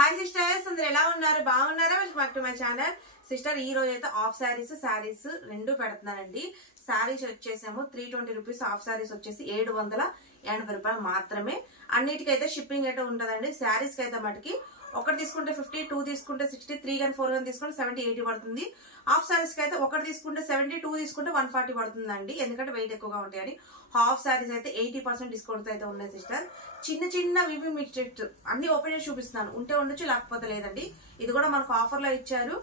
Hi sisters, అందరు ఎలా ఉన్నారు? బాగున్నారా? Welcome back to my channel. Sister, ఈ రోజు అయితే ఆఫ్ శారీస్ రెండు పెడుతున్నానండి. శారీస్ వచ్చేసేమో 320 రూపీస్, ఆఫ్ శారీస్ వచ్చేసి 780 రూపాయలు మాత్రమే. అన్నిటికైతే షిప్పింగ్ అయితే ఉంటుందండి. శారీస్ కి అయితే మటుకి ఒకటి తీసుకుంటే 50, 2 తీసుకుంటే 60, 3 కానీ 4 కానీ తీసుకుంటే 70, 80 పడుతుంది. హాఫ్ శారీస్ కి అయితే ఒకటి తీసుకుంటే 70, 2 తీసుకుంటే 140 పడుతుందండి. ఎందుకంటే వెయిట్ ఎక్కువగా ఉంటాయని. హాఫ్ శారీస్ అయితే 80% డిస్కౌంట్ అయితే ఉన్నాయి సిస్టర్. చిన్న చిన్న వివి మిక్స్ అన్ని ఓపెన్ చేసి చూపిస్తున్నాను. ఉంటే ఉండొచ్చు, లేకపోతే లేదండి. ఇది కూడా మనకు ఆఫర్ లో ఇచ్చారు.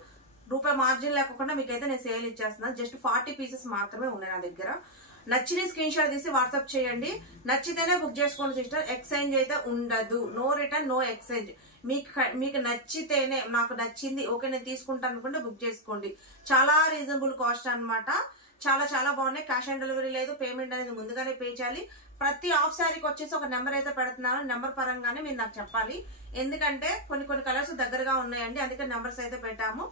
రూపాయి మార్జిన్ లేకుండా మీకైతే నేను సేల్ ఇచ్చేస్తున్నాను. జస్ట్ 40 పీసెస్ మాత్రమే ఉన్నాయి నా దగ్గర. నచ్చిన స్క్రీన్ షాట్ తీసి వాట్సాప్ చేయండి. నచ్చితేనే బుక్ చేసుకోండి సిస్టర్. ఎక్స్చేంజ్ అయితే ఉండదు. No return, no exchange. మీకు నచ్చితేనే, నాకు నచ్చింది ఓకే నేను తీసుకుంటాను అనుకుంటే బుక్ చేసుకోండి. చాలా రీజనబుల్ కాస్ట్ అన్నమాట. చాలా చాలా బాగున్నాయి. క్యాష్ ఆన్ డెలివరీ లేదు. పేమెంట్ అనేది ముందుగానే పే చేయాలి. ప్రతి ఆఫ్ శారీకి వచ్చేసి ఒక నెంబర్ అయితే పెడుతున్నాను. నెంబర్ పరంగానే మీరు నాకు చెప్పాలి. ఎందుకంటే కొన్ని కలర్స్ దగ్గరగా ఉన్నాయండి. అందుకే నెంబర్స్ అయితే పెట్టాము.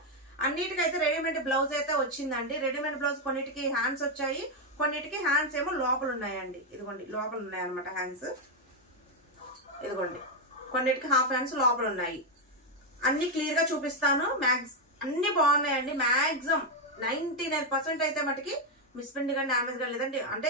అన్నిటికైతే రెడీమేడ్ బ్లౌజ్ అయితే వచ్చిందండి. రెడీమేడ్ బ్లౌజ్ కొన్నిటికి హ్యాండ్స్ వచ్చాయి, కొన్నిటికి హ్యాండ్స్ ఏమో లోపల ఉన్నాయండి. ఇదిగోండి, లోపల ఉన్నాయన్నమాట హ్యాండ్స్. ఇదిగోండి, కొన్నిటికి హాఫ్ హ్యాండ్స్ లోపల ఉన్నాయి. అన్ని క్లియర్ గా చూపిస్తాను. అన్ని బాగున్నాయండి. మాక్సిమం 99% అయితే మటుకి మిస్ప్రింట్ కానీ డామేజ్ కానీ లేదండి. అంటే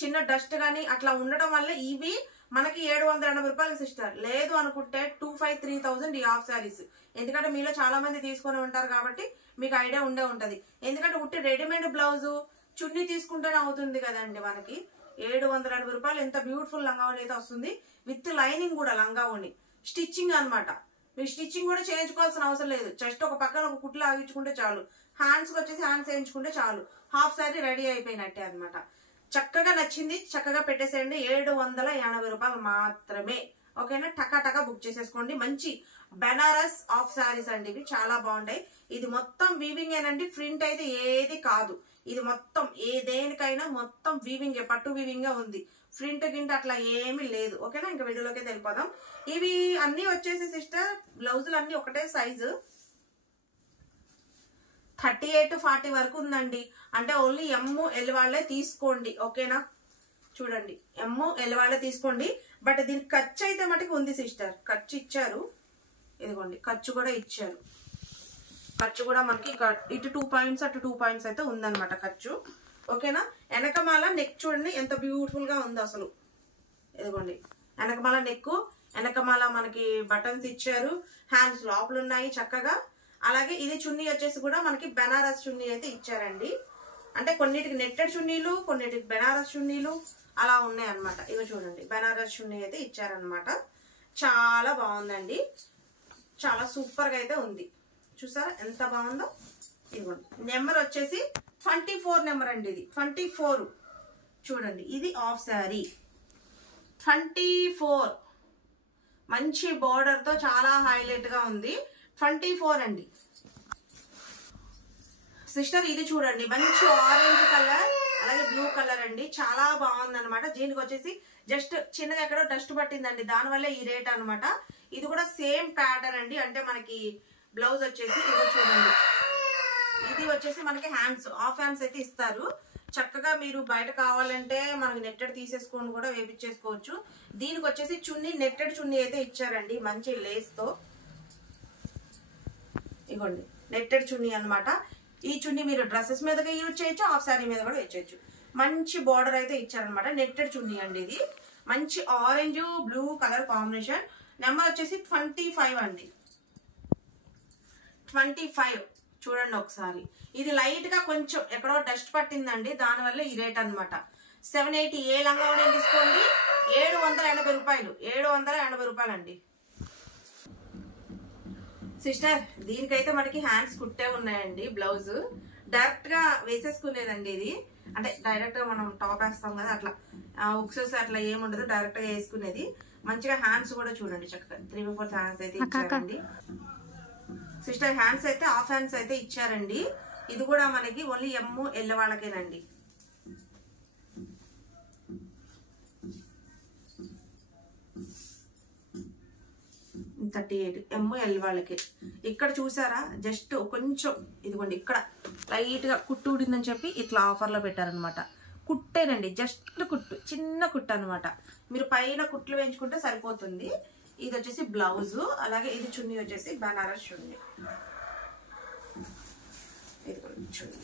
చిన్న డస్ట్ కానీ అట్లా ఉండడం వల్ల ఇవి మనకి 780 రూపాయలు సిస్టర్. లేదు అనుకుంటే 2500-3000 ఈ హాఫ్ శారీస్. ఎందుకంటే మీలో చాలా మంది తీసుకొని ఉంటారు కాబట్టి మీకు ఐడియా ఉంటది. ఎందుకంటే ఉట్టి రెడీమేడ్ బ్లౌజ్ చున్నీ తీసుకుంటేనే అవుతుంది కదండి. మనకి 780 రూపాయలు ఎంత బ్యూటిఫుల్ లంగావోని అయితే వస్తుంది. విత్ లైనింగ్ కూడా లంగావోని స్టిచ్చింగ్ అన్నమాట. మీరు స్టిచ్చింగ్ కూడా చేయించుకోవాల్సిన అవసరం లేదు. జస్ట్ ఒక పక్కన ఒక కుట్లు ఆగించుకుంటే చాలు. హ్యాండ్స్ వచ్చేసి హ్యాండ్స్ వేయించుకుంటే చాలు. హాఫ్ శారీ రెడీ అయిపోయినట్టే అన్నమాట. చక్కగా నచ్చింది, చక్కగా పెట్టేసేయండి. 780 రూపాయలు మాత్రమే. ఓకేనా? టకా బుక్ చేసేసుకోండి. మంచి బెనారస్ ఆఫ్ శారీస్ అండి. ఇవి చాలా బాగుంటాయి. ఇది మొత్తం వీవింగ్ ఏనండి. ప్రింట్ అయితే ఏది కాదు. ఇది మొత్తం దేనికైనా మొత్తం వీవింగ్, పట్టు వీవింగ్ గా ఉంది. ప్రింట్ గింట అట్లా ఏమీ లేదు. ఓకేనా? ఇంకా వీడియోలోకి వెళ్ళిపోదాం. ఇవి అన్ని వచ్చేసి సిస్టర్ బ్లౌజులు అన్ని ఒకటే సైజు. 38-40 వరకు ఉందండి. అంటే ఓన్లీ ML వాళ్ళే తీసుకోండి. ఓకేనా? చూడండి, ML వాళ్ళే తీసుకోండి. బట్ దీనికి ఖర్చు అయితే మటుకు ఉంది సిస్టర్. ఖర్చు ఇచ్చారు. ఇదిగోండి, ఖర్చు కూడా ఇచ్చారు. ఖర్చు కూడా మనకి ఇటు 2 పాయింట్స్ అటు 2 పాయింట్స్ అయితే ఉందన్నమాట ఖర్చు. ఓకేనా? వెనకమాల నెక్ చూడండి ఎంత బ్యూటిఫుల్ గా ఉందో అసలు. ఇదిగోండి, వెనకమాల నెక్, వెనకమాల మనకి బటన్స్ ఇచ్చారు. హ్యాండ్స్ లోపల ఉన్నాయి చక్కగా. అలాగే ఇది చున్నీ వచ్చేసి కూడా మనకి బెనారస్ చున్నీ అయితే ఇచ్చారండి. అంటే కొన్నిటికి నెట్టెడ్ చున్నీలు, కొన్నిటికి బెనారస్ చున్నీలు అలా ఉన్నాయి అనమాట. ఇవి చూడండి, బెనారస్ చున్నీ అయితే ఇచ్చారనమాట. చాలా బాగుందండి. చాలా సూపర్ గా అయితే ఉంది. చూసారా ఎంత బాగుందో? ఇదిగోండి, నెంబర్ వచ్చేసి 24 నెంబర్ అండి. ఇది 24. చూడండి, ఇది ఆఫ్ శారీ 24. మంచి బోర్డర్ తో చాలా హైలైట్ గా ఉంది. 24 అండి సిస్టర్. ఇది చూడండి, మంచి ఆరెంజ్ కలర్ అలాగే బ్లూ కలర్ అండి. చాలా బాగుంది అనమాట. దీనికి వచ్చేసి జస్ట్ చిన్నగా ఎక్కడో డస్ట్ పట్టిందండి, దానివల్ల ఈ రేట్ అనమాట. ఇది కూడా సేమ్ ప్యాటర్న్ అండి. అంటే మనకి బ్లౌజ్ వచ్చేసి ఇది చూడండి, ఇది వచ్చేసి మనకి హ్యాండ్స్, హాఫ్ హ్యాండ్స్ అయితే ఇస్తారు. చక్కగా మీరు బయట కావాలంటే మనకి నెట్టెడ్ తీసేసుకొని కూడా వేపించేసుకోవచ్చు. దీనికి వచ్చేసి చున్నీ, నెట్టెడ్ చున్నీ అయితే ఇచ్చారండి మంచి లేస్ తో. ఇగోండి, నెట్టెడ్ చున్నీ అనమాట. ఈ చున్నీ మీరు డ్రెస్సెస్ మీదగా యూజ్ చేయొచ్చు, హాఫ్ శారీ మీద కూడా యూజ్ చేయొచ్చు. మంచి బార్డర్ అయితే ఇచ్చారనమాట. నెట్టెడ్ చున్నీ అండి. ఇది మంచి orange blue colour combination. Number వచ్చేసి 25 అండి. 25 చూడండి ఒకసారి. ఇది లైట్ గా కొంచెం ఎక్కడో డస్ట్ పట్టిందండి, దానివల్ల ఈ రేట్ అనమాట. 780 ఏ లంగా తీసుకోండి. 780 రూపాయలు. 780 రూపాయలు అండి సిస్టర్. దీనికైతే మనకి హ్యాండ్స్ కుట్టే ఉన్నాయండి. బ్లౌజ్ డైరెక్ట్ గా వేసేసుకునేదండి ఇది. అంటే డైరెక్ట్ గా మనం టాప్ వేస్తాం కదా, అట్లా ఉక్సెస్ అట్లా ఏముండదు, డైరెక్ట్ గా వేసుకునేది. మంచిగా హ్యాండ్స్ కూడా చూడండి చక్కగా 3/4 హ్యాండ్స్ అయితే ఇచ్చారండి సిస్టర్. హ్యాండ్స్ అయితే హాఫ్ హ్యాండ్స్ అయితే ఇచ్చారండి. ఇది కూడా మనకి ఓన్లీ ML వాళ్ళకేనండి. ML వాళ్ళకి. ఇక్కడ చూసారా, జస్ట్ కొంచెం ఇదిగోండి, ఇక్కడ లైట్ గా కుట్టు ఊడిందని చెప్పి ఇట్లా ఆఫర్ లో పెట్టారనమాట. కుట్టేనండి, జస్ట్ కుట్టు, చిన్న కుట్టు అనమాట. మీరు పైన కుట్లు వేయించుకుంటే సరిపోతుంది. ఇది వచ్చేసి బ్లౌజ్, అలాగే ఇది చున్నీ వచ్చేసి బనారస్ చున్నీ. ఇది చున్నీ,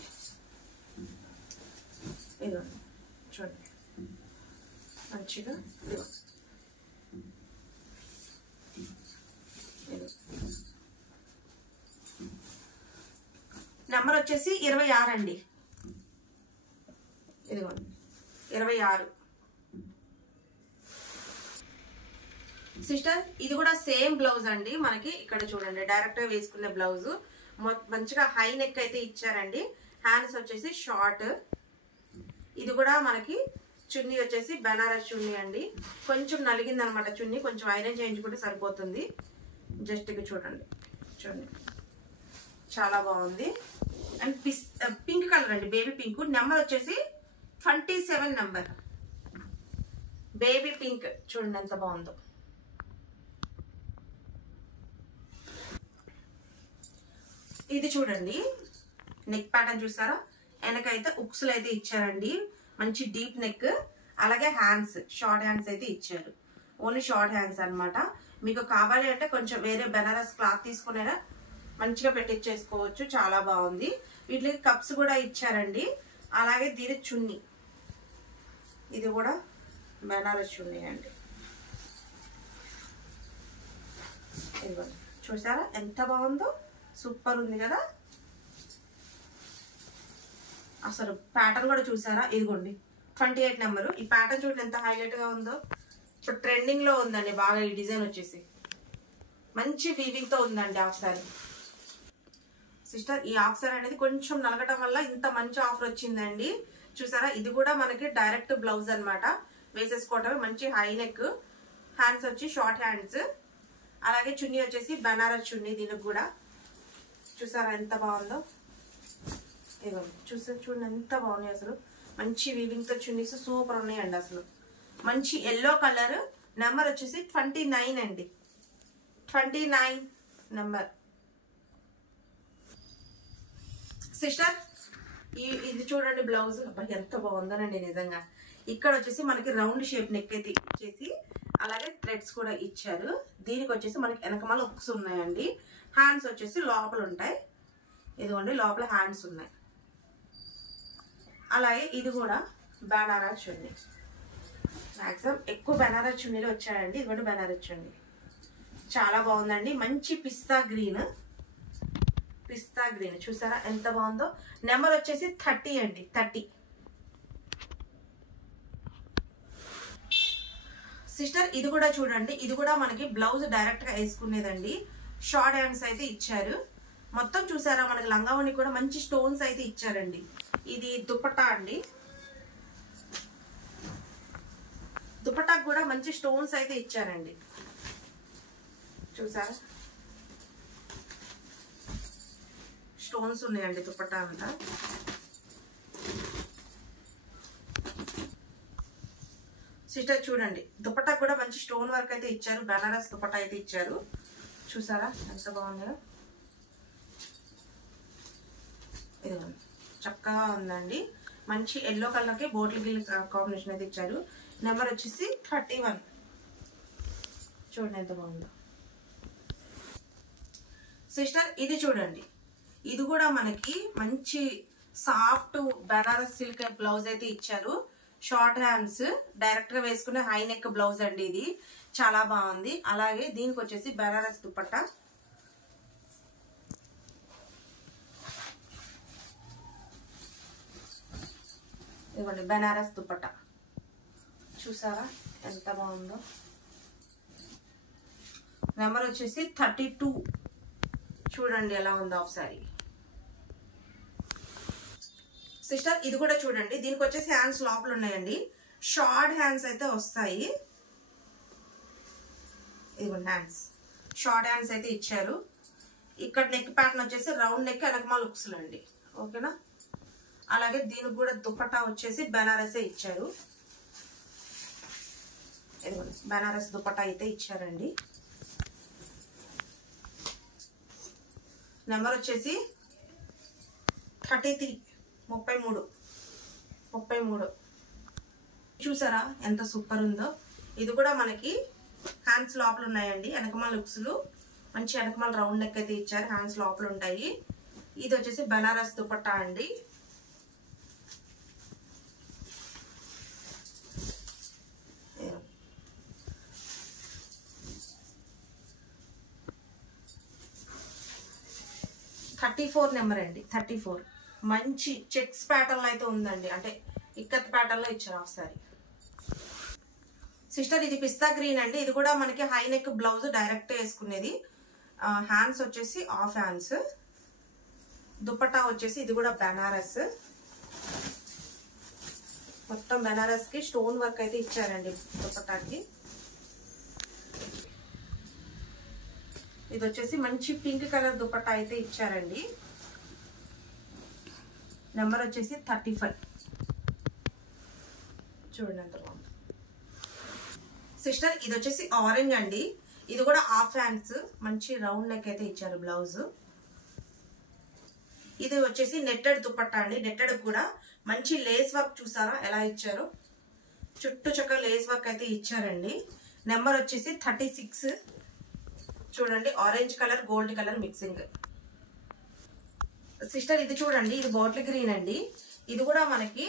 ఇది చూడండి మంచిగా. నెంబర్ వచ్చేసి 26 అండి. ఇదిగోండి 26. సిస్టర్ ఇది కూడా సేమ్ బ్లౌజ్ అండి మనకి. ఇక్కడ చూడండి డైరెక్ట్ గా వేసుకునే బ్లౌజ్, మంచిగా హై నెక్ అయితే ఇచ్చారండి. హ్యాండ్స్ వచ్చేసి షార్ట్. ఇది కూడా మనకి చున్నీ వచ్చేసి బనారస్ చున్నీ అండి. కొంచెం నలిగింది అనమాట చున్నీ, కొంచెం ఐరన్ చేయించుకుంటే సరిపోతుంది. జస్ట్ ఇక చూడండి, చూడండి చాలా బాగుంది. అండ్ పింక్ కలర్ అండి, బేబీ పింక్. నెంబర్ వచ్చేసి 27 నెంబర్, బేబీ పింక్. చూడండి ఎంత బాగుందో. ఇది చూడండి నెక్ ప్యాటర్న్ చూసారా, వెనకైతే ఉక్స్లు అయితే ఇచ్చారండి, మంచి డీప్ నెక్. అలాగే హ్యాండ్స్ షార్ట్ హ్యాండ్స్ అయితే ఇచ్చారు, ఓన్లీ షార్ట్ హ్యాండ్స్ అనమాట. మీకు కావాలి అంటే కొంచెం వేరే బెనారస్ క్లాత్ తీసుకునేలా మంచిగా పెట్టించేసుకోవచ్చు, చాలా బాగుంది. వీటికి కప్స్ కూడా ఇచ్చారండి. అలాగే దీని చున్నీ, ఇది కూడా బెనారస్ చున్నీ అండి. ఇదిగోండి చూసారా ఎంత బాగుందో, సూపర్ ఉంది కదా. అసలు ప్యాటర్న్ కూడా చూసారా, ఇదిగోండి 28 నెంబరు. ఈ ప్యాటర్న్ చూడండి ఎంత హైలైట్ గా ఉందో. ఇప్పుడు ట్రెండింగ్ లో ఉందండి బాగా ఈ డిజైన్ వచ్చేసి, మంచి వీవింగ్ తో ఉందండి హాఫ్ సారీ. సిస్టర్ ఈ హాఫ్ సారీ అనేది కొంచెం నలగటం వల్ల ఇంత మంచి ఆఫర్ వచ్చిందండి. చూసారా ఇది కూడా మనకి డైరెక్ట్ బ్లౌజ్ అనమాట, వేసేసుకోవటం. మంచి హై నెక్, హ్యాండ్స్ వచ్చి షార్ట్ హ్యాండ్స్. అలాగే చున్నీ వచ్చేసి బనారస్ చున్నీ. దీనికి కూడా చూసారా ఎంత బాగుందో. ఇదిగోండి చూడండి ఎంత బాగున్నాయి అసలు, మంచి వీవింగ్ తో చున్నీస్ సూపర్ ఉన్నాయండి అసలు. మంచి ఎల్లో కలర్. నెంబర్ వచ్చేసి 29 అండి, 29 నెంబర్. సిస్టర్ ఇది చూడండి బ్లౌజ్, ఎంత బాగుందోనండి నిజంగా. ఇక్కడ వచ్చేసి మనకి రౌండ్ షేప్ నెక్ అయితే ఇచ్చేసి, అలాగే థ్రెడ్స్ కూడా ఇచ్చారు. దీనికి వచ్చేసి మనకి వెనకమాల హుక్స్ ఉన్నాయండి. హ్యాండ్స్ వచ్చేసి లోపల ఉంటాయి, ఇదిగోండి లోపల హ్యాండ్స్ ఉన్నాయి. అలాగే ఇది కూడా బనారస్ చున్నీ. మ్యాక్సిమం ఎక్కువ బనారస్ చున్నీలు వచ్చాయండి. ఇదిగోండి బనారస్ చున్నీ చాలా బాగుందండి. మంచి పిస్తా గ్రీన్, పిస్తా గ్రీన్ చూసారా ఎంత బాగుందో. నెంబర్ వచ్చేసి 30 అండి, 30. సిస్టర్ ఇది కూడా చూడండి, ఇది కూడా మనకి బ్లౌజ్ డైరెక్ట్ గా వేసుకునేదండి. షార్ట్ హ్యాండ్స్ అయితే ఇచ్చారు. మొత్తం చూసారా మనకి లంగావణి కూడా మంచి స్టోన్స్ అయితే ఇచ్చారండి. ఇది దుపట్టా అండి, దుపట్టాకు కూడా మంచి స్టోన్స్ అయితే ఇచ్చారండి. చూసారా స్టోన్స్ ఉన్నాయండి దుపట్టా అంతా. సిస్టర్ చూడండి దుపట్టా కూడా మంచి స్టోన్ వర్క్ అయితే ఇచ్చారు, బనారస్ దుపట్టా అయితే ఇచ్చారు. చూసారా ఎంత బాగుందో. ఇదిగోండి చక్కగా ఉందండి. మంచి ఎల్లో కలర్ కి బోట్ల గిల్ కాంబినేషన్ అయితే ఇచ్చారు. నెంబర్ వచ్చేసి 31. చూడండి ఎంత బాగుందో. సిస్టర్ ఇది చూడండి, ఇది కూడా మనకి మంచి సాఫ్ట్ బనారస్ సిల్క్ బ్లౌజ్ అయితే ఇచ్చారు. షార్ట్ హ్యాండ్స్, డైరెక్ట్ గా వేసుకునే హై నెక్ బ్లౌజ్ అండి. ఇది చాలా బాగుంది. అలాగే దీనికి వచ్చేసి బనారస్ దుపట్టా. ఇదిగోండి బనారస్ దుపట్టా చూసారా ఎంత బాగుందో. నెంబర్ వచ్చేసి 32. చూడండి ఎలా ఉందో హాఫ్ సారీ. సిస్టర్ ఇది కూడా చూడండి, దీనికి వచ్చేసి హ్యాండ్స్ లోపల ఉన్నాయండి. షార్ట్ హ్యాండ్స్ అయితే వస్తాయి. ఇదిగోండి హ్యాండ్స్, షార్ట్ హ్యాండ్స్ అయితే ఇచ్చారు. ఇక్కడ నెక్ ప్యాటర్న్ వచ్చేసి రౌండ్ నెక్, వెనకమాల హుక్స్లు అండి. ఓకేనా. అలాగే దీనికి కూడా దుపట్టా వచ్చేసి బనారసే ఇచ్చారు. ఇదిగోండి బనారస్ దుపట్టా అయితే ఇచ్చారండి. నెంబర్ వచ్చేసి 33, 33. చూసారా ఎంత సూపర్ ఉందో. ఇది కూడా మనకి హ్యాండ్స్ లోపల ఉన్నాయండి. వెనకమాల లుక్స్లు మంచి వెనకమాల రౌండ్ నెక్ అయితే ఇచ్చారు. హ్యాండ్స్ లోపల ఉంటాయి. ఇది వచ్చేసి బనారస్ దుపట్టా అండి. 34 నెంబర్ అండి. 34 మంచి చెక్స్ ప్యాటర్న్ అయితే ఉందండి. అంటే ఇక్కత్ ప్యాటర్న్ లో ఇచ్చారు హాఫ్ సారీ. సిస్టర్ ఇది పిస్తా గ్రీన్ అండి. ఇది కూడా మనకి హై నెక్ బ్లౌజ్ డైరెక్ట్ వేసుకునేది. హ్యాండ్స్ వచ్చేసి ఆఫ్ హ్యాండ్స్. దుపట్టా వచ్చేసి ఇది కూడా బనారస్. మొత్తం బనారస్ కి స్టోన్ వర్క్ అయితే ఇచ్చారండి దుపట్టాకి. ఇది వచ్చేసి మంచి పింక్ కలర్ దుపట్టా అయితే ఇచ్చారండి. నెంబర్ వచ్చేసి 35. చూడండి ఎంత బాగుంది. సిస్టర్ ఇది వచ్చేసి ఆరెంజ్ అండి. ఇది కూడా హాఫ్ హ్యాండ్స్ మంచి రౌండ్ నెక్ అయితే ఇచ్చారు బ్లౌజ్. ఇది వచ్చేసి నెట్టెడ్ దుపట్టా అండి. నెట్టెడ్ కూడా మంచి లేస్ వర్క్ చూసారా ఎలా ఇచ్చారు. చుట్టూ చక్క లేస్ వర్క్ అయితే ఇచ్చారండి. నెంబర్ వచ్చేసి 36. చూడండి orange colour gold colour mixing. Sister ఇది చూడండి ఇది బాటిల్ గ్రీన్ అండి. ఇది కూడా మనకి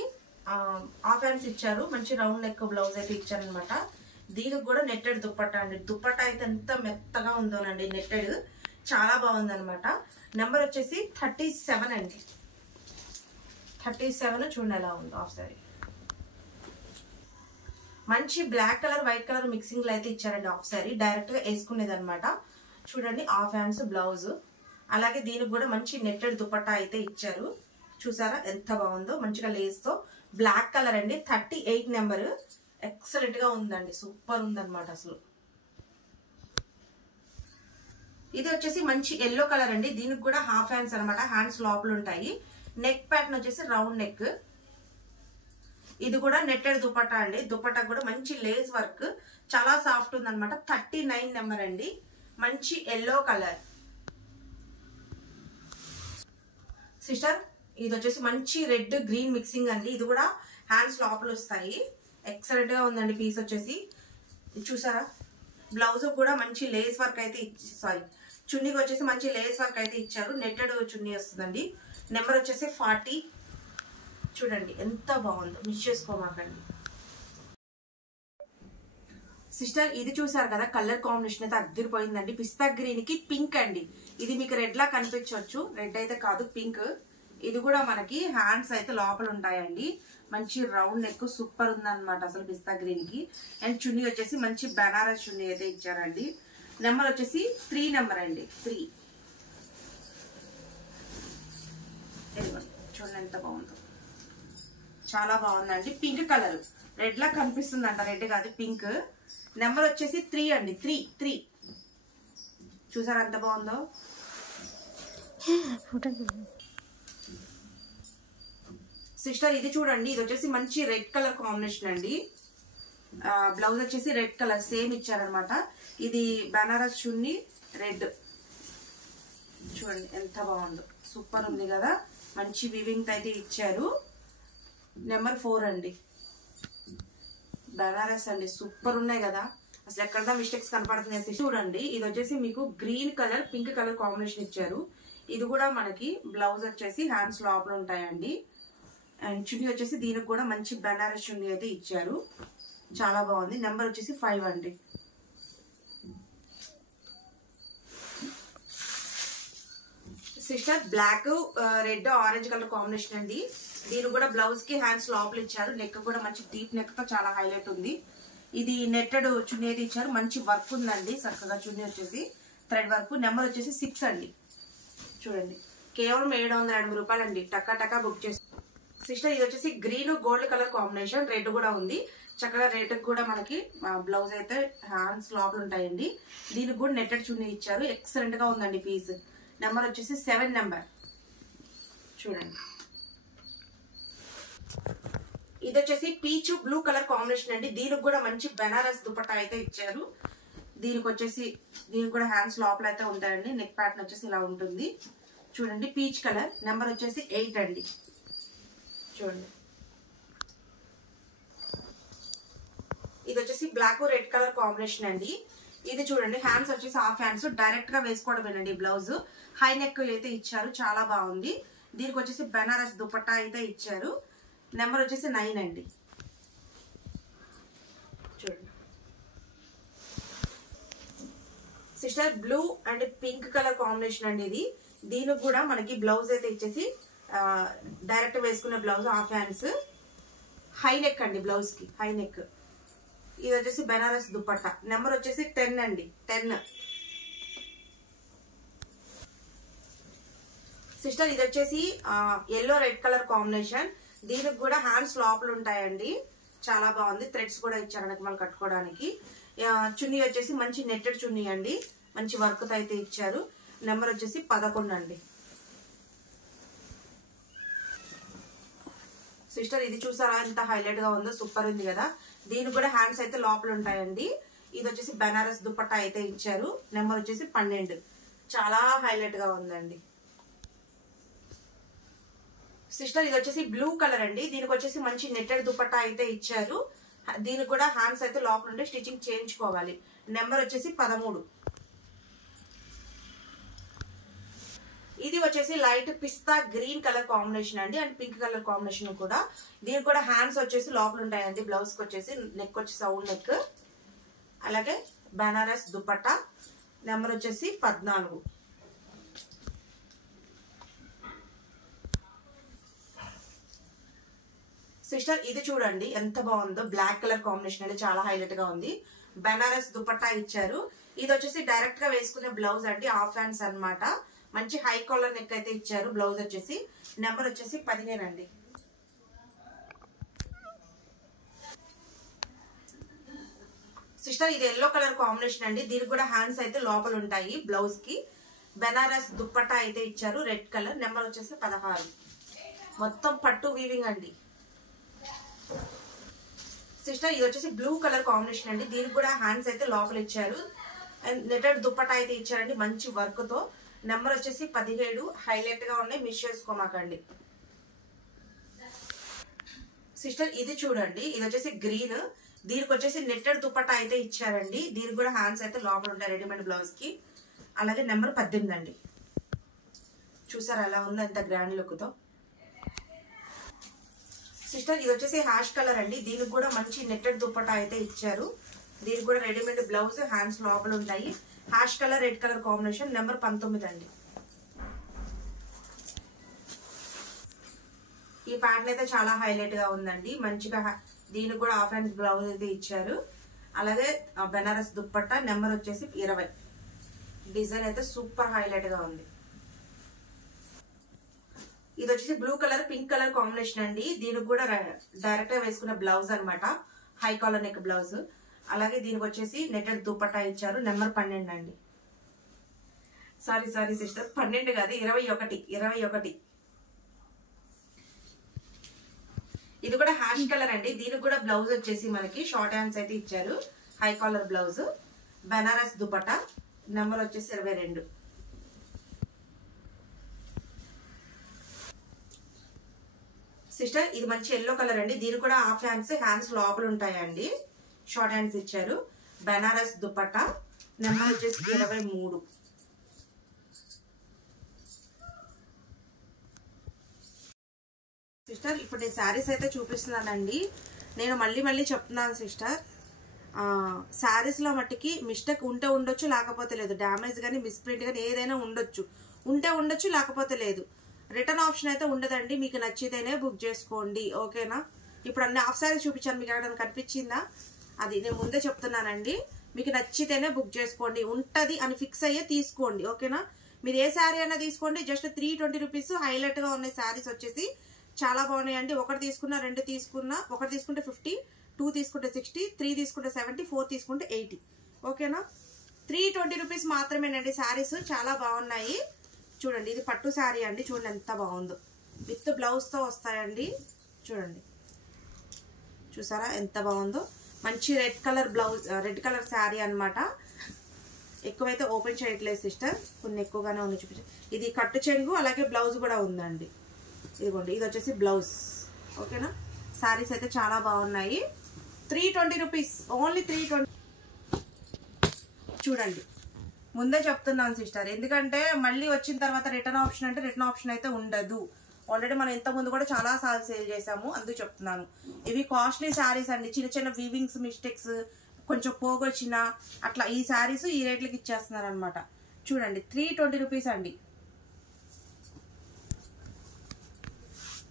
హాఫ్ హ్యాండ్స్ ఇచ్చారు. మంచి రౌండ్ నెక్ బ్లౌజ్ అయితే ఇచ్చారనమాట. దీనికి కూడా నెట్టెడ్ దుపట్టా అండి. దుపట్టా అయితే ఎంత మెత్తగా ఉందోనండి. నెట్టెడ్ చాలా బాగుంది అనమాట. నెంబర్ వచ్చేసి 37 అండి. 37 చూడండి ఎలా ఉందో హాఫ్ సారీ. మంచి black colour white colour mixing లో అయితే ఇచ్చారండి హాఫ్ సారీ. డైరెక్ట్ గా వేసుకునేది అనమాట. చూడండి హాఫ్ హ్యాండ్స్ బ్లౌజ్. అలాగే దీనికి కూడా మంచి నెట్టెడ్ దుపట్టా అయితే ఇచ్చారు. చూసారా ఎంత బాగుందో. మంచిగా లేస్ తో బ్లాక్ కలర్ అండి. 38 నెంబర్. ఎక్సలెంట్ గా ఉందండి. సూపర్ ఉందన్నమాట అసలు. ఇది వచ్చేసి మంచి ఎల్లో కలర్ అండి. దీనికి కూడా హాఫ్ హ్యాండ్స్ అనమాట. హ్యాండ్స్ లోపల ఉంటాయి. నెక్ ప్యాటర్న్ వచ్చేసి రౌండ్ నెక్. ఇది కూడా నెట్టెడ్ దుపట్టా అండి. దుపట్టా కూడా మంచి లేస్ వర్క్ చాలా సాఫ్ట్ ఉందన్నమాట. 39 నెంబర్ అండి. మంచి ఎల్లో కలర్. సిస్టర్ ఇది వచ్చేసి మంచి రెడ్ గ్రీన్ మిక్సింగ్ అండి. ఇది కూడా హ్యాండ్స్ లోపల వస్తాయి. ఎక్సలెంట్ గా ఉందండి పీస్ వచ్చేసి. చూసారా బ్లౌజ్ కూడా మంచి లేస్ వర్క్ అయితే చున్నీకి వచ్చేసి మంచి లేస్ వర్క్ అయితే ఇచ్చారు. నెట్టెడ్ చున్నీ వస్తుందండి. నెంబర్ వచ్చేసి 40. చూడండి ఎంత బాగుందో. మిస్ చేసుకోమాకండి. సిస్టర్ ఇది చూసారు కదా కలర్ కాంబినేషన్ అయితే అద్దరిపోయిందండి. పిస్తా గ్రీన్ కి పింక్ అండి. ఇది మీకు రెడ్ లా కనిపించవచ్చు. రెడ్ అయితే కాదు పింక్. ఇది కూడా మనకి హ్యాండ్స్ అయితే లోపల ఉంటాయండి. మంచి రౌండ్ నెక్ సూపర్ ఉందన్నమాట అసలు పిస్తా గ్రీన్ కి. అండ్ చున్నీ వచ్చేసి మంచి బనారస్ చున్నీ అయితే ఇచ్చారండి. నెంబర్ వచ్చేసి 3 నెంబర్ అండి. 3. చూడండి ఎంత బాగుందో. చాలా బాగుందండి. పింక్ కలర్ రెడ్ లా కనిపిస్తుందంట. రెడ్ కాదు పింక్. నెంబర్ వచ్చేసి 3 అండి. 3. చూసారా ఎంత బాగుందో. సిస్టర్ ఇది చూడండి ఇది వచ్చేసి మంచి రెడ్ కలర్ కాంబినేషన్ అండి. బ్లౌజ్ వచ్చేసి రెడ్ కలర్ సేమ్ ఇచ్చారనమాట. ఇది బనారస్ చున్నీ రెడ్. చూడండి ఎంత బాగుందో. సూపర్ ఉంది కదా. మంచి వివింగ్ అయితే ఇచ్చారు. నెంబర్ 4 అండి. బనారస్ అండి. సూపర్ ఉన్నాయి కదా. అసలు ఎక్కడ మిస్టేక్స్ కనపడుతున్నాయి. చూడండి ఇది వచ్చేసి మీకు green colour pink colour combination ఇచ్చారు. ఇది కూడా మనకి బ్లౌజ్ వచ్చేసి హ్యాండ్స్ లోపల ఉంటాయండి. అండ్ చున్నీ వచ్చేసి దీనికి కూడా మంచి బనారస్ చున్నీ అయితే ఇచ్చారు. చాలా బాగుంది. నెంబర్ వచ్చేసి 5 అండి. Sister black red orange colour combination అండి. దీని కూడా బ్లౌజ్ కి హ్యాండ్స్ లోపల ఇచ్చారు. నెక్ కూడా మంచి డీప్ నెక్ తో చాలా హైలైట్ ఉంది. ఇది నెట్టెడ్ చున్నీ అయితే ఇచ్చారు. మంచి వర్క్ ఉందండి. చక్కగా చున్నీ వచ్చేసి థ్రెడ్ వర్క్. నెంబర్ వచ్చేసి 6 అండి. చూడండి కేవలం 780 రూపాయలు అండి. టక్కా టక్కా బుక్ చేసి. సిస్టర్ ఇది వచ్చేసి green gold colour combination. Red కూడా ఉంది. చక్కగా రెడ్ కూడా మనకి బ్లౌజ్ అయితే హ్యాండ్స్ లోపల ఉంటాయండి. దీనికి కూడా నెట్టెడ్ చున్నీ ఇచ్చారు. ఎక్సలెంట్ గా ఉందండి పీస్. నెంబర్ వచ్చేసి 7 నెంబర్. చూడండి ఇది వచ్చేసి పీచు బ్లూ కలర్ కాంబినేషన్ అండి. దీనికి కూడా మంచి బనారస్ దుపట్టా అయితే ఇచ్చారు. దీనికి కూడా హ్యాండ్స్ లోపల అయితే ఉంటాయండి. నెక్ ప్యాటర్న్ వచ్చేసి ఇలా ఉంటుంది. చూడండి పీచ్ కలర్. నెంబర్ వచ్చేసి 8 అండి. చూడండి ఇది వచ్చేసి బ్లాక్ రెడ్ కలర్ కాంబినేషన్ అండి. ఇది చూడండి, హ్యాండ్స్ వచ్చేసి హాఫ్ హ్యాండ్స్ డైరెక్ట్ గా వేసుకోవడమేనండి. బ్లౌజ్ హై నెక్ అయితే ఇచ్చారు, చాలా బాగుంది. దీనికి వచ్చేసి బెనారస్ దుపట్టా అయితే ఇచ్చారు. నెంబర్ వచ్చేసి 9 అండి. చూడండి sister, blue and pink colour combination అండి ఇది. దీనికి కూడా మనకి బ్లౌజ్ అయితే ఇచ్చేసి డైరెక్ట్ వేసుకున్న blouse half hands, high neck అండి. బ్లౌజ్ కి హై నెక్. ఇది వచ్చేసి బెనారస్ దుపట్టా. నెంబర్ వచ్చేసి 10 అండి. 10 సిస్టర్, ఇది వచ్చేసి ఎల్లో రెడ్ కలర్ కాంబినేషన్. దీనికి కూడా హ్యాండ్స్ లోపల ఉంటాయండి, చాలా బాగుంది. థ్రెడ్స్ కూడా ఇచ్చారు మనకి మనం కట్టుకోవడానికి. చున్నీ వచ్చేసి మంచి నెట్టెడ్ చున్నీ అండి, మంచి వర్క్ తో అయితే ఇచ్చారు. నెంబర్ వచ్చేసి 11 అండి. సిస్టర్, ఇది చూసారా ఎంత హైలైట్ గా ఉందో, సూపర్ ఉంది కదా. దీనికి కూడా హ్యాండ్స్ అయితే లోపల ఉంటాయండి. ఇది వచ్చేసి బెనారస్ దుపట్టా అయితే ఇచ్చారు. నెంబర్ వచ్చేసి 12. చాలా హైలైట్ గా ఉందండి. సిస్టర్, ఇది వచ్చేసి బ్లూ కలర్ అండి. దీనికి వచ్చేసి మంచి నెట్టెడ్ దుపట్టా అయితే ఇచ్చారు. దీనికి కూడా హ్యాండ్స్ అయితే లోపల ఉంటే స్టిచ్చింగ్ చేయించుకోవాలి. నెంబర్ వచ్చేసి 13. ఇది వచ్చేసి లైట్ పిస్తా గ్రీన్ కలర్ కాంబినేషన్ అండి, అండ్ పింక్ కలర్ కాంబినేషన్ కూడా. దీనికి కూడా హ్యాండ్స్ వచ్చేసి లోపల ఉంటాయండి. బ్లౌజ్ కి వచ్చేసి నెక్ వచ్చేసి రౌండ్ నెక్, అలాగే బనారస్ దుపట్టా. నెంబర్ వచ్చేసి 14. సిస్టర్, ఇది చూడండి ఎంత బాగుందో, బ్లాక్ కలర్ కాంబినేషన్ అండి, చాలా హైలైట్ గా ఉంది. బనారస్ దుపట్టా ఇచ్చారు. ఇది వచ్చేసి డైరెక్ట్ గా వేసుకునే బ్లౌజ్ అండి, హాఫ్ హ్యాండ్స్ అన్నమాట. మంచి హై కాలర్ నెక్ అయితే ఇచ్చారు. బ్లౌజ్ వచ్చేసి నెంబర్ వచ్చేసి 15 అండి. సిస్టర్, ఇది ఎల్లో కలర్ కాంబినేషన్ అండి. దీనికి కూడా హ్యాండ్స్ అయితే లోపల ఉంటాయి. బ్లౌజ్ కి బెనారస్ దుపట్టా అయితే ఇచ్చారు, రెడ్ కలర్. నెంబర్ వచ్చేసి 16. మొత్తం పట్టు వీవింగ్ అండి. సిస్టర్, ఇది వచ్చేసి బ్లూ కలర్ కాంబినేషన్ అండి. దీనికి కూడా హ్యాండ్స్ అయితే లోపల ఇచ్చారు, అండ్ నెటెడ్ దుపట్టా అయితే ఇచ్చారండి మంచి వర్క్ తో. నెంబర్ వచ్చేసి 17. హైలైట్ గా ఉన్నాయి, మిస్ చేసుకోమాకండి. సిస్టర్, ఇది చూడండి, ఇది వచ్చేసి గ్రీన్. దీనికి వచ్చేసి నెట్టెడ్ దుపట్టా అయితే ఇచ్చారండి. దీనికి కూడా హ్యాండ్స్ అయితే లోపల ఉంటాయి రెడీమేడ్ బ్లౌజ్ కి. అలాగే నెంబర్ 18 అండి. చూసారా ఎలా ఉందో, ఎంత గ్రాండ్ లుక్ తో. సిస్టర్, ఇది వచ్చేసి హ్యాష్ కలర్ అండి. దీనికి కూడా మంచి నెట్టెడ్ దుపట్టా అయితే ఇచ్చారు. దీనికి కూడా రెడీమేడ్ బ్లౌజ్, హ్యాండ్స్ లోపల ఉంటాయి. Ash colour red colour combination. Number 19 అండి. ఈ ప్యాంట్ అయితే చాలా హైలైట్ గా ఉందండి, మంచిగా. దీనికి కూడా హాఫ్ హ్యాండ్స్ బ్లౌజ్ అయితే ఇచ్చారు. అలాగే బెనారస్ దుపట్టా. నెంబర్ వచ్చేసి 20. డిజైన్ అయితే సూపర్ హైలైట్ గా ఉంది. ఇది వచ్చేసి blue colour pink colour combination అండి. దీనికి కూడా డైరెక్ట్ గా వేసుకున్న బ్లౌజ్ అనమాట, హై కాలర్ నెక్ బ్లౌజ్. అలాగే దీనికి వచ్చేసి నెట్టెడ్ దుపట్టా ఇచ్చారు. నెంబర్ 12 అండి. సారీ సిస్టర్, 12 కాదు, 21. ఇది కూడా హ్యాష్ కలర్ అండి. దీనికి కూడా బ్లౌజ్ వచ్చేసి మనకి షార్ట్ హ్యాండ్స్ అయితే ఇచ్చారు, high collar blouse, Banaras dupatta. Number వచ్చేసి 22. సిస్టర్, ఇది మంచి ఎల్లో కలర్ అండి. దీనికి కూడా హాఫ్ హ్యాండ్స్ లోపల ఉంటాయండి, షార్ట్ హ్యాండ్స్ ఇచ్చారు. బెనారస్ దుపట్టా. నెంబర్ వచ్చేసి 23. సిస్టర్, ఇప్పుడు నేను శారీస్ అయితే చూపిస్తున్నానండి. నేను మళ్ళీ చెప్తున్నాను సిస్టర్, శారీస్ లో మట్టికి మిస్టేక్ ఉంటే ఉండొచ్చు, లేకపోతే లేదు. డ్యామేజ్ కానీ మిస్ప్రింట్ కానీ ఏదైనా ఉండొచ్చు, ఉంటే ఉండొచ్చు, లేకపోతే లేదు. రిటర్న్ ఆప్షన్ అయితే ఉండదండి. మీకు నచ్చితేనే బుక్ చేసుకోండి, ఓకేనా. ఇప్పుడు అన్ని హాఫ్ శారీస్ చూపించాను, మీకు ఎక్కడ కనిపించిందా? అది నేను ముందే చెప్తున్నానండి. మీకు నచ్చితేనే బుక్ చేసుకోండి, ఉంటది అని ఫిక్స్ అయ్యే తీసుకోండి, ఓకేనా. మీరు ఏ శారీ అయినా తీసుకోండి, జస్ట్ 320 రూపీస్. హైలైట్ గా ఉన్నాయి శారీస్ వచ్చేసి, చాలా బాగున్నాయండి. ఒకటి తీసుకున్నా, రెండు తీసుకున్నా, ఒకటి తీసుకుంటే 50, 2 తీసుకుంటే 60, 3 తీసుకుంటే 70, 4 తీసుకుంటే 80, ఓకేనా. 320 రూపీస్ మాత్రమేనండి. శారీస్ చాలా బాగున్నాయి. చూడండి, ఇది పట్టు శారీ అండి, చూడండి ఎంత బాగుందో. విత్ బ్లౌజ్ తో వస్తాయండి, చూడండి. చూసారా ఎంత బాగుందో. మంచి red colour blouse, red colour sari అనమాట. ఎక్కువైతే ఓపెన్ చేయట్లేదు సిస్టర్, కొన్ని ఎక్కువగానే ఉన్నాయి చూపించ. ఇది కట్టు చెంగు, అలాగే బ్లౌజ్ కూడా ఉందండి. ఇదిగోండి, ఇది వచ్చేసి బ్లౌజ్, ఓకేనా. శారీస్ అయితే చాలా బాగున్నాయి. 320 రూపీస్, ఓన్లీ 320. చూడండి, ముందే చెప్తున్నాను సిస్టర్, ఎందుకంటే మళ్ళీ వచ్చిన తర్వాత రిటర్న్ ఆప్షన్ అంటే రిటర్న్ ఆప్షన్ అయితే ఉండదు. ఆల్రెడీ మనం ఇంతకుముందు కూడా చాలా సార్లు సేల్ చేసాము, అందుకు చెప్తున్నాను. ఇవి కాస్ట్లీ శారీస్ అండి, చిన్న చిన్న వీవింగ్స్ మిస్టేక్స్ కొంచెం పోగొచ్చిన అట్లా ఈ శారీస్ ఈ రేట్లకి ఇచ్చేస్తున్నారు అనమాట. చూడండి 320 రూపీస్ అండి.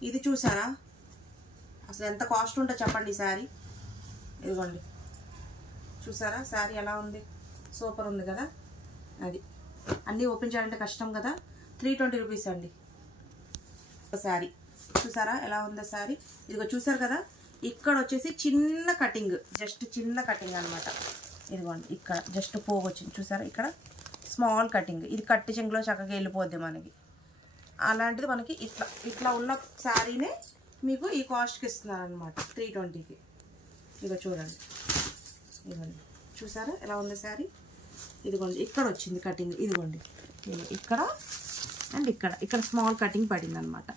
ఇది చూసారా అసలు ఎంత కాస్ట్ ఉంటుందో చెప్పండి ఈ శారీ. ఇదిగోండి చూసారా శారీ ఎలా ఉంది, సూపర్ ఉంది కదా. అది అన్నీ ఓపెన్ చేయాలంటే కష్టం కదా. 320 రూపీస్ అండి శారీ. చూసారా ఎలా ఉందో శారీ. ఇదిగో చూసారు కదా, ఇక్కడ వచ్చేసి చిన్న కటింగ్, జస్ట్ చిన్న కటింగ్ అనమాట. ఇదిగోండి ఇక్కడ జస్ట్ పోగు వచ్చింది చూసారా, ఇక్కడ స్మాల్ కటింగ్. ఇది కట్టి చెంగులో చక్కగా వెళ్ళిపోద్ది మనకి. అలాంటిది మనకి ఇట్లా ఇట్లా ఉన్న శారీనే మీకు ఈ కాస్ట్కి ఇస్తున్నారు అనమాట 320కి. ఇదిగో చూడండి, ఇదిగోండి చూసారా ఎలా ఉంది శారీ. ఇదిగోండి ఇక్కడ వచ్చింది కటింగ్, ఇదిగోండి ఇక్కడ అండ్ ఇక్కడ స్మాల్ కటింగ్ పడింది అనమాట.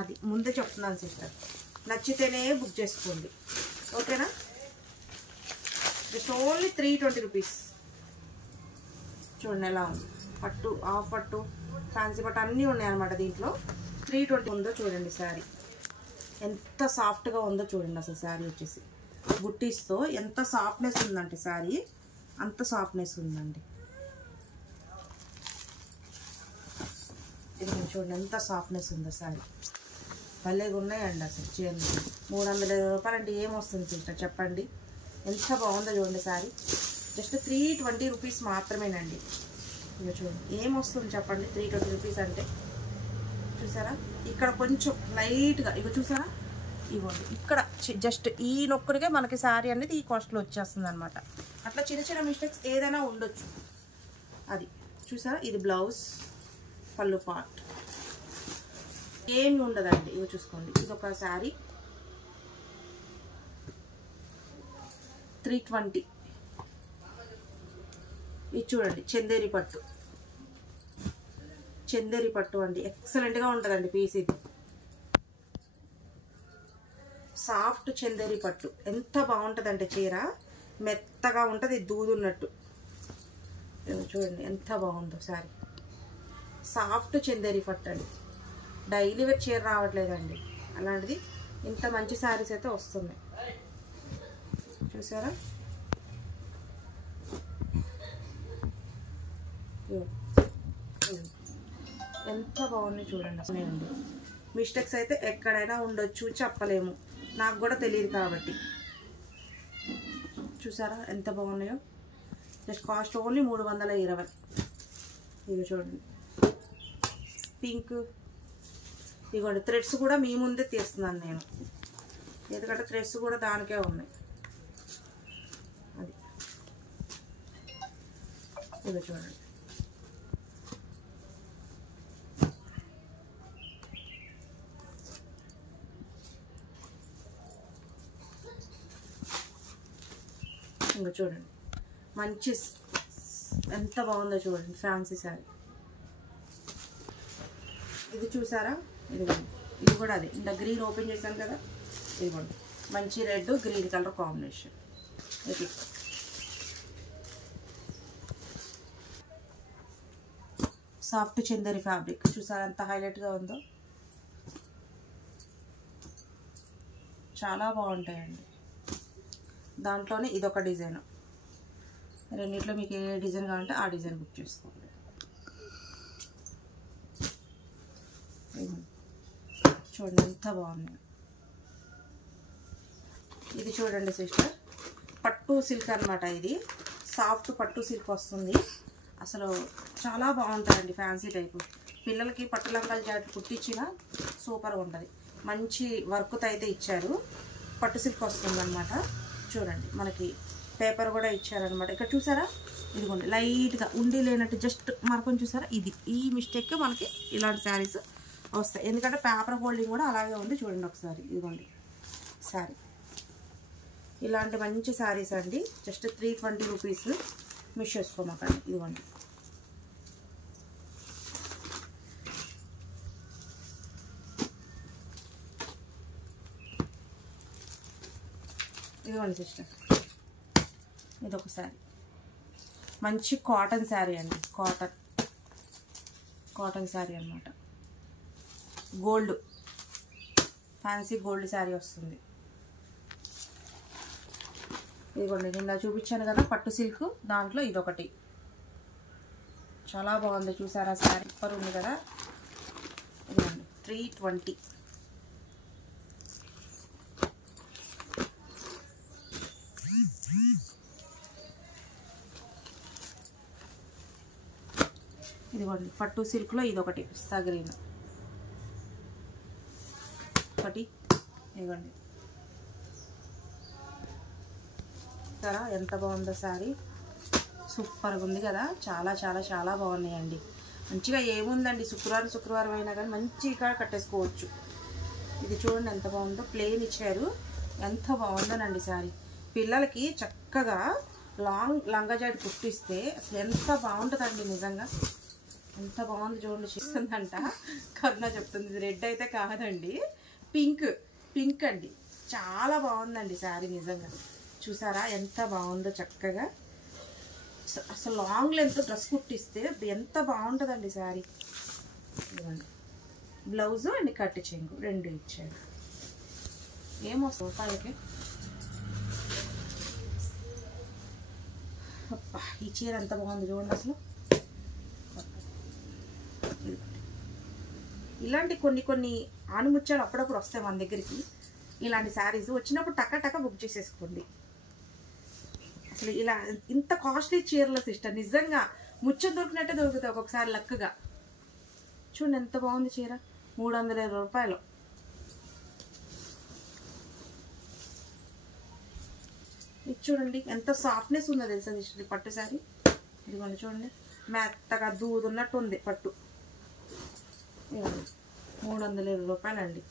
అది ముందే చెప్తున్నాను సిస్టర్, నచ్చితేనే బుక్ చేసుకోండి ఓకేనా. Just only 320 rupees. చూడండి ఎలా ఉంది, పట్టు హాఫ్ పట్టు ఫ్యాన్సీ పట్టు అన్నీ ఉన్నాయి అనమాట దీంట్లో. 320 ఉందో చూడండి శారీ, ఎంత సాఫ్ట్గా ఉందో చూడండి. అసలు శారీ వచ్చేసి బుట్టీస్తో ఎంత సాఫ్ట్నెస్ ఉందంటే శారీ, అంత సాఫ్ట్నెస్ ఉందండి. ఇది చూడండి ఎంత సాఫ్ట్నెస్ ఉందో శారీ. భలేగా ఉన్నాయండి అసలు చీరలు. 320 రూపాయలు అంటే ఏమొస్తుంది సిస్టర్ చెప్పండి, ఎంత బాగుందో చూడండి శారీ. జస్ట్ 320 రూపీస్ మాత్రమేనండి. ఇక చూడండి ఏమొస్తుంది చెప్పండి 320 రూపీస్ అంటే. చూసారా ఇక్కడ కొంచెం లైట్గా ఇక చూసారా, ఇవ్వండి ఇక్కడ జస్ట్ ఈ నొక్కడికే మనకి శారీ అనేది ఈ కాస్ట్లో వచ్చేస్తుంది అనమాట. అట్లా చిన్న చిన్న మిస్టేక్స్ ఏదైనా ఉండొచ్చు. అది చూసారా, ఇది బ్లౌజ్ పళ్ళు పార్ట్ ఏమి ఉండదండి. ఇవి చూసుకోండి, ఇది ఒక శారీ 320. ఇది చూడండి చందేరి పట్టు, చందేరి పట్టు అండి, ఎక్సలెంట్గా ఉంటుందండి పీస్. ఇది సాఫ్ట్ చందేరి పట్టు ఎంత బాగుంటుందంటే చీర, మెత్తగా ఉంటుంది దూదున్నట్టు. చూడండి ఎంత బాగుందో శారీ, సాఫ్ట్ చందేరి పట్టు అండి. డైలీ వేర్ చీర రావట్లేదండి, అలాంటిది ఇంత మంచి శారీస్ అయితే వస్తున్నాయి. చూసారా ఎంత బాగుంది చూడండి. అసలు మిస్టేక్స్ అయితే ఎక్కడైనా ఉండొచ్చు, చెప్పలేము, నాకు కూడా తెలియదు కాబట్టి. చూసారా ఎంత బాగున్నాయో. Just cost only 320. ఇది చూడండి పింక్. ఇదిగోండి థ్రెడ్స్ కూడా మీ ముందే తీస్తున్నాను నేను, ఎందుకంటే థ్రెడ్స్ కూడా దానికే ఉన్నాయి. అది ఇది చూడండి ఇంకా చూడండి మంచి ఎంత బాగుందో చూడండి ఫ్యాన్సీ శారీ. ఇది చూసారా, ఇదిగోండి ఇది కూడా అదే ఇంత గ్రీన్ ఓపెన్ చేశాను కదా, ఇదిగోండి మంచి రెడ్ గ్రీన్ కలర్ కాంబినేషన్. ఇది సాఫ్ట్ చందేరి ఫ్యాబ్రిక్ చూసారా ఎంత హైలైట్గా ఉందో. చాలా బాగుంటాయండి. దాంట్లోనే ఇదొక డిజైన్, రెండిట్లో మీకు ఏ డిజైన్ కావాలంటే ఆ డిజైన్ బుక్ చేసుకోండి. చూడండి ఎంత బాగుంది. ఇది చూడండి సిస్టర్ పట్టు సిల్క్ అనమాట, ఇది సాఫ్ట్ పట్టు సిల్క్ వస్తుంది. అసలు చాలా బాగుంటుందండి ఫ్యాన్సీ టైపు. పిల్లలకి పట్టు లంగాలు జాకెట్ కుట్టించిన సూపర్గా ఉంటుంది. మంచి వర్క్తో అయితే ఇచ్చారు, పట్టు సిల్క్ వస్తుంది అనమాట. చూడండి మనకి పేపర్ కూడా ఇచ్చారనమాట. ఇక్కడ చూసారా, ఇదిగోండి లైట్గా ఉండి లేనట్టు జస్ట్ మార్కొని చూసారా, ఇది ఈ మిస్టేక్ మనకి ఇలాంటి శారీస్ వస్తాయి, ఎందుకంటే పేపర్ హోల్డింగ్ కూడా అలాగే ఉంది. చూడండి ఒకసారి, ఇదిగోండి శారీ. ఇలాంటి మంచి శారీస్ అండి, జస్ట్ 320 రూపీస్. మిస్ చేసుకోమాకండి. ఇదిగోండి ఇదిగోండి సిస్టర్, ఇదొక శారీ మంచి కాటన్ శారీ అండి, కాటన్ శారీ అన్నమాట. గోల్డ్, ఫ్యాన్సీ గోల్డ్ శారీ వస్తుంది. ఇదిగోండి నిన్న చూపించాను కదా పట్టు సిల్క్, దాంట్లో ఇదొకటి చాలా బాగుంది. చూసారా శారీ సూపర్ ఉంది కదా. ఇదిగోండి 320. ఇదిగోండి పట్టు సిల్క్లో ఇదొకటి పిస్తా గ్రీన్ ఒకటి. ఇదిగోండి సరే ఎంత బాగుందో శారీ, సూపర్గా ఉంది కదా. చాలా చాలా చాలా బాగున్నాయండి. మంచిగా ఏముందండి, శుక్రవారం అయినా కానీ మంచిగా కట్టేసుకోవచ్చు. ఇది చూడండి ఎంత బాగుందో, ప్లెయిన్ ఇచ్చారు. ఎంత బాగుందోనండి శారీ. పిల్లలకి చక్కగా లాంగ్ లంగా జాకెట్ కుట్టిస్తే అసలు ఎంత బాగుంటుందండి నిజంగా. ఎంత బాగుంది చూడండి. చేస్తుందంట కరుణ చెప్తుంది. ఇది రెడ్ అయితే కాదండి, పింక్ అండి. చాలా బాగుందండి శారీ నిజంగా. చూసారా ఎంత బాగుందో చక్కగా. అసలు లాంగ్ లెంత్ డ్రెస్ కుట్టిస్తే ఎంత బాగుంటుందండి శారీ. ఇవ్వండి బ్లౌజ్ అండ్ కట్ చెంగు రెండు ఇచ్చారు. ఏమొస్తుంది రూపాయలకి. అబ్బా ఈ చీర ఎంత బాగుంది చూడండి అసలు. ఇలాంటి కొన్ని ఆనిముత్యాలు అప్పుడప్పుడు వస్తాయి మన దగ్గరికి. ఇలాంటి శారీస్ వచ్చినప్పుడు టక్క బుక్ చేసేసుకోండి. అసలు ఇలా ఇంత కాస్ట్లీ చీరల సిస్టర్ నిజంగా ముచ్చం దొరికినట్టే దొరుకుతాయి ఒక్కొక్కసారి లక్కగా. చూడండి ఎంత బాగుంది చీర, 320 రూపాయలు. ఇది చూడండి ఎంత సాఫ్ట్నెస్ ఉందో తెలుసా సిస్టర్ పట్టు శారీ. ఇదిగోండి చూడండి మెత్తగా దూదున్నట్టు ఉంది పట్టు. 320 రూపాయలండి.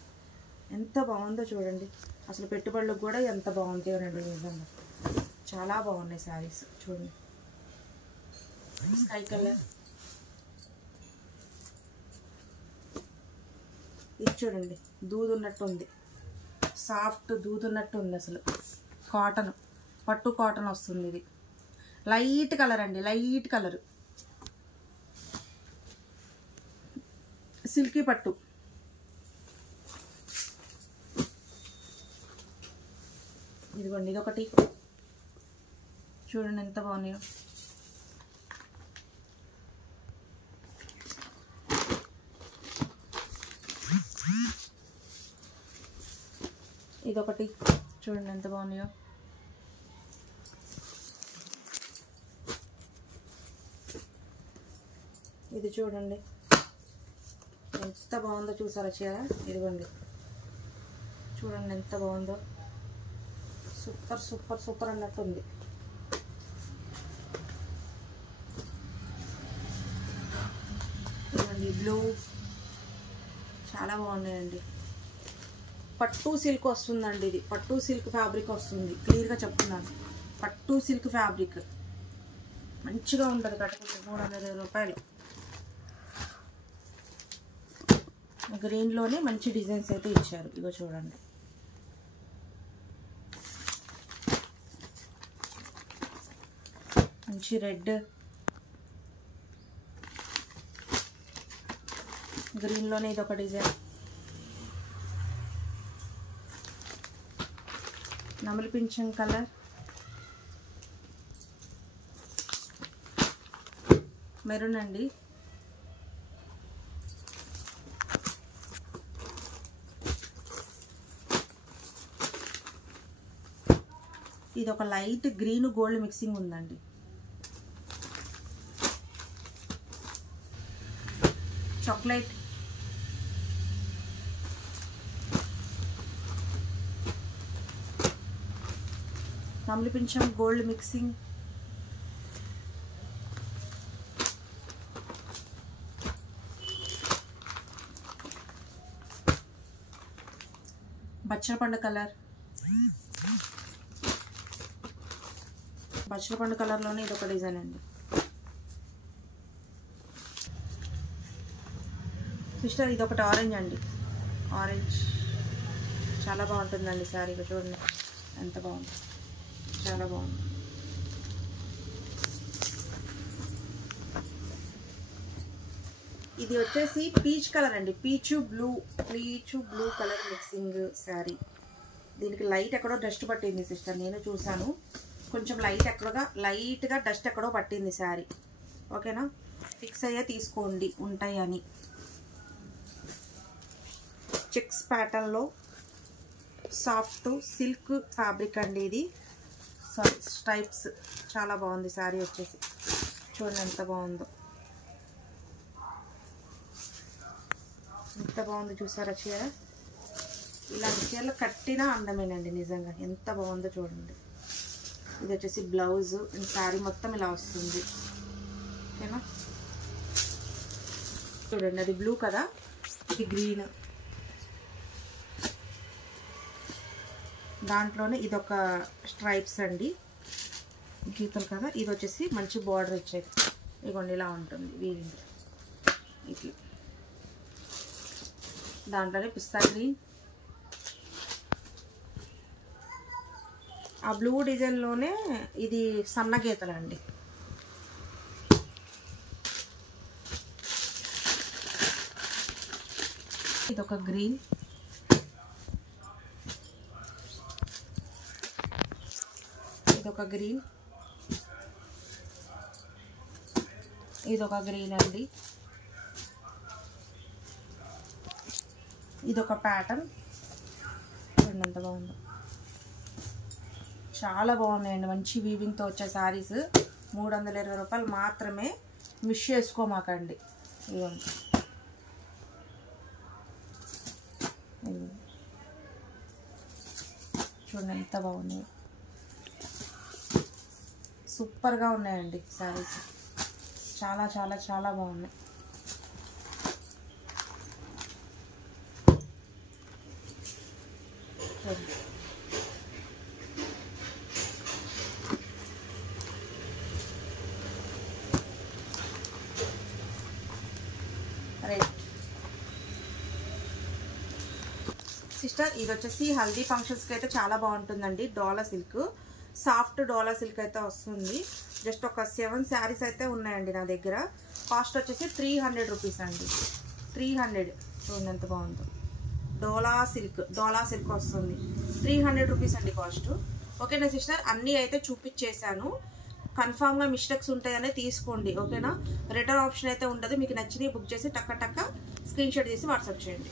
ఎంత బాగుందో చూడండి. అసలు పెట్టుబడులకు కూడా ఎంత బాగుంటాయోనండి నిజంగా. చాలా బాగున్నాయి శారీస్. చూడండి స్కై కలర్. ఇది చూడండి దూదున్నట్టు ఉంది, సాఫ్ట్ దూదున్నట్టు ఉంది అసలు. కాటన్, పట్టు కాటన్ వస్తుంది. ఇది లైట్ కలర్ అండి, లైట్ కలర్ సిల్కీ పట్టు. ఇదిగోండి ఇదొకటి చూడండి ఎంత బాగున్నాయో. ఇదొకటి చూడండి ఎంత బాగున్నాయో. ఇది చూడండి ఎంత బాగుందో చూసారా చీర. ఇదిగోండి చూడండి ఎంత బాగుందో, సూపర్ సూపర్ సూపర్ అన్నట్టుంది. ఇదిగోండి బ్లూ చాలా బాగున్నాయండి. పట్టు సిల్క్ వస్తుందండి. ఇది పట్టు సిల్క్ ఫ్యాబ్రిక్ వస్తుంది, క్లియర్గా చెప్తున్నాను. పట్టు సిల్క్ ఫ్యాబ్రిక్ మంచిగా ఉంటుంది కట్టుకుంటే. 320 రూపాయలు. గ్రీన్లోనే మంచి డిజైన్స్ అయితే ఇచ్చారు. ఇగో చూడండి మంచి రెడ్, గ్రీన్లోనే ఇదొక డిజైన్. నమలి పింఛన్ కలర్, మెరూన్ అండి. ఇది ఒక లైట్ గ్రీన్ గోల్డ్ మిక్సింగ్ ఉందండి. చాక్లెట్, నమలి పింఛం గోల్డ్ మిక్సింగ్, బచ్చలపండు కలర్, బచ్చలపండు కలర్లోనే ఇది ఒక డిజైన్ అండి. సిస్టర్ ఇది ఒకటి ఆరెంజ్ అండి, ఆరెంజ్ చాలా బాగుంటుందండి శారీ. చూడండి ఎంత బాగుంది, చాలా బాగుంది. ఇది వచ్చేసి పీచ్ కలర్ అండి, పీచు బ్లూ కలర్ మిక్సింగ్ శారీ. దీనికి లైట్ ఎక్కడో డస్ట్ పట్టింది సిస్టర్, నేను చూసాను. కొంచెం లైట్గా డస్ట్ ఎక్కడో పట్టింది శారీ. ఓకేనా, ఫిక్స్ అయ్యే తీసుకోండి ఉంటాయి అని. చెక్స్ ప్యాటర్న్లో సాఫ్ట్ సిల్క్ ఫ్యాబ్రిక్ అండి ఇది. స్ట్రైప్స్ చాలా బాగుంది శారీ వచ్చేసి. చూడండి ఎంత బాగుందో, ఎంత బాగుంది చూసారా చీర. ఇలాంటి చీరలు కట్టినా అందమేనండి నిజంగా, ఎంత బాగుందో చూడండి. ఇది వచ్చేసి బ్లౌజ్ అండ్ శారీ మొత్తం ఇలా వస్తుంది. ఓకేనా, చూడండి అది బ్లూ కదా, ఇది గ్రీన్, దాంట్లోనే ఇదొక స్ట్రైప్స్ అండి, గీతలు కదా. ఇది వచ్చేసి మంచి బార్డర్ వచ్చేది, ఇదిగోండి ఇలా ఉంటుంది వీవింగ్ ఇట్లా. దాంట్లోనే పిస్తా గ్రీన్, ఆ బ్లూ డిజైన్లోనే ఇది సన్న గీతలు అండి. ఇదొక గ్రీన్, ఇదొక గ్రీన్, ఇదొక గ్రీన్ అండి. ఇదొక ప్యాటర్న్, చూడండి ఎంత బాగుందో. చాలా బాగున్నాయండి, మంచి వీవింగ్తో వచ్చే శారీస్. 320 రూపాయలు మాత్రమే, మిస్ చేసుకోమాకండి. ఇవ్వండి, చూడండి ఎంత బాగున్నాయి, సూపర్గా ఉన్నాయండి శారీస్. చాలా చాలా చాలా బాగున్నాయి. రైట్ సిస్టర్, ఇది వచ్చేసి హల్దీ ఫంక్షన్స్కి అయితే చాలా బాగుంటుందండి. డోలా సిల్క్, సాఫ్ట్ డోలా సిల్క్ అయితే వస్తుంది. జస్ట్ ఒక 7 శారీస్ అయితే ఉన్నాయండి నా దగ్గర. కాస్ట్ వచ్చేసి 300 రూపీస్ అండి, 300. చూడండి ఎంత బాగుందో. డోలా సిల్క్ వస్తుంది, 300 రూపీస్ అండి కాస్ట్. ఓకేనా సిస్టర్, అన్నీ అయితే చూపించేశాను. కన్ఫామ్గా మిస్టేక్స్ ఉంటాయనే తీసుకోండి. ఓకేనా, రిటర్న్ ఆప్షన్ అయితే ఉండదు. మీకు నచ్చినవి బుక్ చేసి టక్క స్క్రీన్ షాట్ తీసి వాట్సాప్ చేయండి.